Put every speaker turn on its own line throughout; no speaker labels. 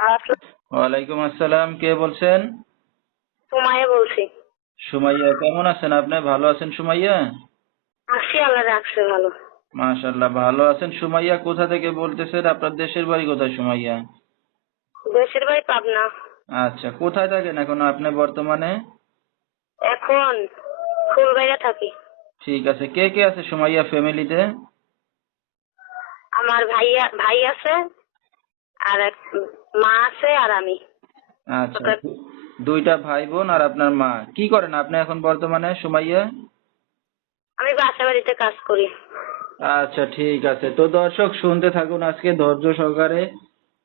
ওয়ালাইকুম আসসালাম কে বলছেন?
তোমায় বলছি।
সুমাইয়া কেমন আছেন আপনি? ভালো আছেন সুমাইয়া?
আসি আল্লাহ রাখছে ভালো।
মাশাল্লাহ ভালো আছেন সুমাইয়া? কোথা থেকে বলতেছেন? আপনার দেশের বাড়ি কোথায় সুমাইয়া?
দেশের বাড়ি পাবনা।
আচ্ছা কোথায় থাকেন এখন আপনি বর্তমানে?
এখন ফুলবাইরা থাকি।
ঠিক আছে কে কে আছে সুমাইয়া ফ্যামিলিতে
আমার ভাইয়া ভাই আছে আর এক মা আছে আর আমি।
আচ্ছা দুইটা ভাই বোন আর আপনার মা। কি করেন আপনি এখন বর্তমানে সুমাইয়া
আমি বাসা বাড়িতে কাজ করি।
আচ্ছা ঠিক আছে। তো দর্শক শুনতে থাকুন আজকে ধৈর্য সহকারে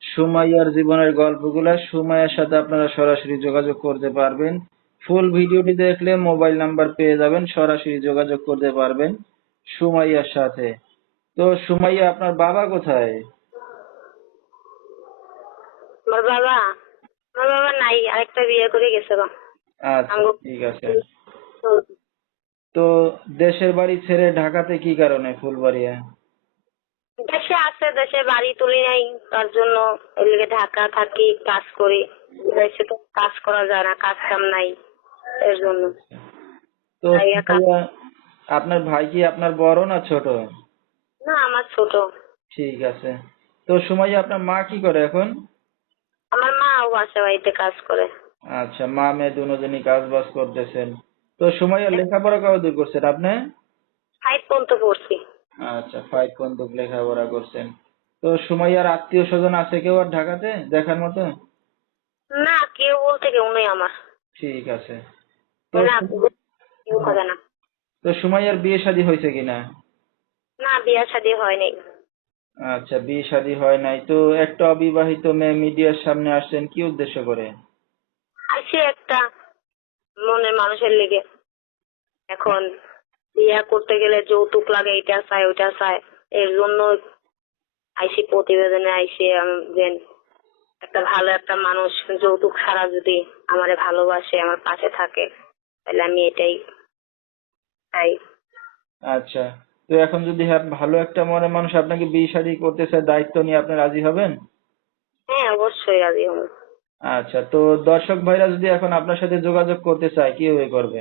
সুমাইয়ার জীবনের গল্পগুলো। সুমাইয়ার সাথে আপনারা সরাসরি যোগাযোগ করতে পারবেন। ফুল ভিডিওটি দেখলে মোবাইল নাম্বার পেয়ে যাবেন সরাসরি যোগাযোগ করতে পারবেন সুমাইয়ার সাথে। তো সুমাইয়া আপনার বাবা কোথায়?
আমার বাবা আমার বাবা নাই আরেকটা বিয়ে করে গেছে বা
আচ্ছা ঠিক আছে। তো দেশের বাড়ি ছেড়ে ঢাকাতে কি কারণে ফুলবাড়িয়া?
দেশে আছে দেশে বাড়ি তুলি নাই তার জন্য এদিকে ঢাকা থাকি কাজ করি। দেশে তো কাজ করা যায় না কাজ কাম নাই এর জন্য।
তো আপনার ভাই কি আপনার বড় না ছোট?
না আমার ছোট।
ঠিক আছে। তো সুমাইয়া আপনার মা কি করে এখন?
আমার মা বাসা বাড়িতে কাজ করে।
আচ্ছা মা মেয়ে দুজনই কাজ বাজ করতেছেন। তো সুমাইয়া লেখাপড়া কবে দূর করছেন আপনি?
ফাইভ পর্যন্ত পড়ছি।
আচ্ছা ফাইভ পর্যন্ত লেখাপড়া করছেন। তো সুমাইয়ার আত্মীয় স্বজন আছে কেউ আর ঢাকাতে দেখার মতো?
না কেউ বলতে কেউ নেই আমার।
ঠিক আছে। তো
কেউ করে না।
তো সুমাইয়ার বিয়ে শাদী হয়েছে কিনা?
না বিয়ে শাদী হয়নি।
আচ্ছা বিয়ে শাদী হয় নাই। তো একটা অবিবাহিত মেয়ে মিডিয়ার সামনে আসছেন কি উদ্দেশ্য করে?
আছে একটা মনের মানুষের লেগে। এখন বিয়া করতে গেলে যৌতুক লাগে এটা চাই ওটা চাই। এর জন্য আইসি প্রতিবেদনে আইসি যে একটা ভালো একটা মানুষ যৌতুক ছাড়া যদি আমারে ভালোবাসে আমার পাশে থাকে তাহলে আমি এটাই চাই।
আচ্ছা। তো এখন যদি হ্যাঁ ভালো একটা মনের মানুষ আপনাকে বিয়ে শাদী করতে চায় দায়িত্ব নিয়ে আপনি রাজি হবেন?
হ্যাঁ অবশ্যই রাজি হব।
আচ্ছা তো দর্শক ভাইরা যদি এখন আপনার সাথে যোগাযোগ করতে চায় কীভাবে করবে?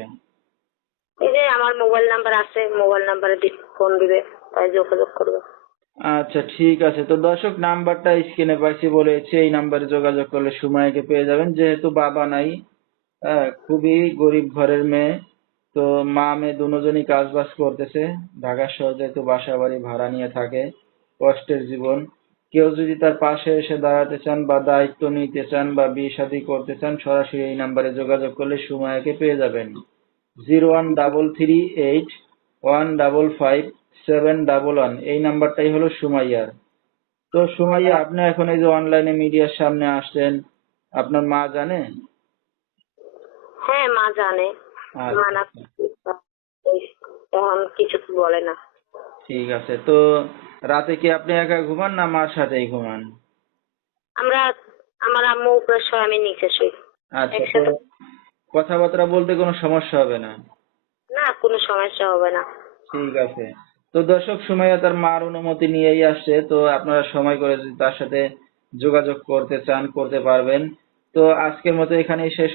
এই যে আমার মোবাইল নাম্বার আছে মোবাইল নাম্বারে ফোন দিবে তাই যোগাযোগ করবে।
আচ্ছা ঠিক আছে। তো দর্শক নাম্বারটা স্ক্রিনে পাইছি বলেছে এই নাম্বারে যোগাযোগ করলে সুমাইকে পেয়ে যাবেন। যেহেতু বাবা নাই হ্যাঁ, খুবই গরিব ঘরের মেয়ে তো মা, মেয়ে দুজনই কাজ বাজ করতেছে। ঢাকা শহর যেহেতু বাসা বাড়ি ভাড়া নিয়ে থাকে, কষ্টের জীবন। কেউ যদি তার পাশে এসে দাঁড়াতে চান বা দায়িত্ব নিতে চান বা বিয়ে শাদী করতে চান, সরাসরি এই নাম্বারে যোগাযোগ করলে সুমাইয়াকে পেয়ে যাবেন। Zero one double three eight one double five seven double one. এই নাম্বারটাই হলো সুমাইয়ার। তো সুমাইয়া, আপনি এখন এই যে অনলাইনে মিডিয়ার সামনে আসছেন, আপনার মা জানে?
হ্যাঁ মা জানে। মা কিছু বলে না।
ঠিক আছে তো রাতে কি আপনি একা ঘুমান না মার সাথেই ঘুমান?
আমরা আমার আম্মু উপরে শোয় আমি নিচে শুই।
আচ্ছা কথাবার্তা বলতে কোনো সমস্যা হবে না?
না কোনো সমস্যা হবে না।
ঠিক আছে। তো দর্শক সুমাইয়া তার মার অনুমতি নিয়েই আসছে তো আপনারা সময় করে যদি তার সাথে যোগাযোগ করতে চান করতে পারবেন। তো আজকের মতো এখানেই শেষ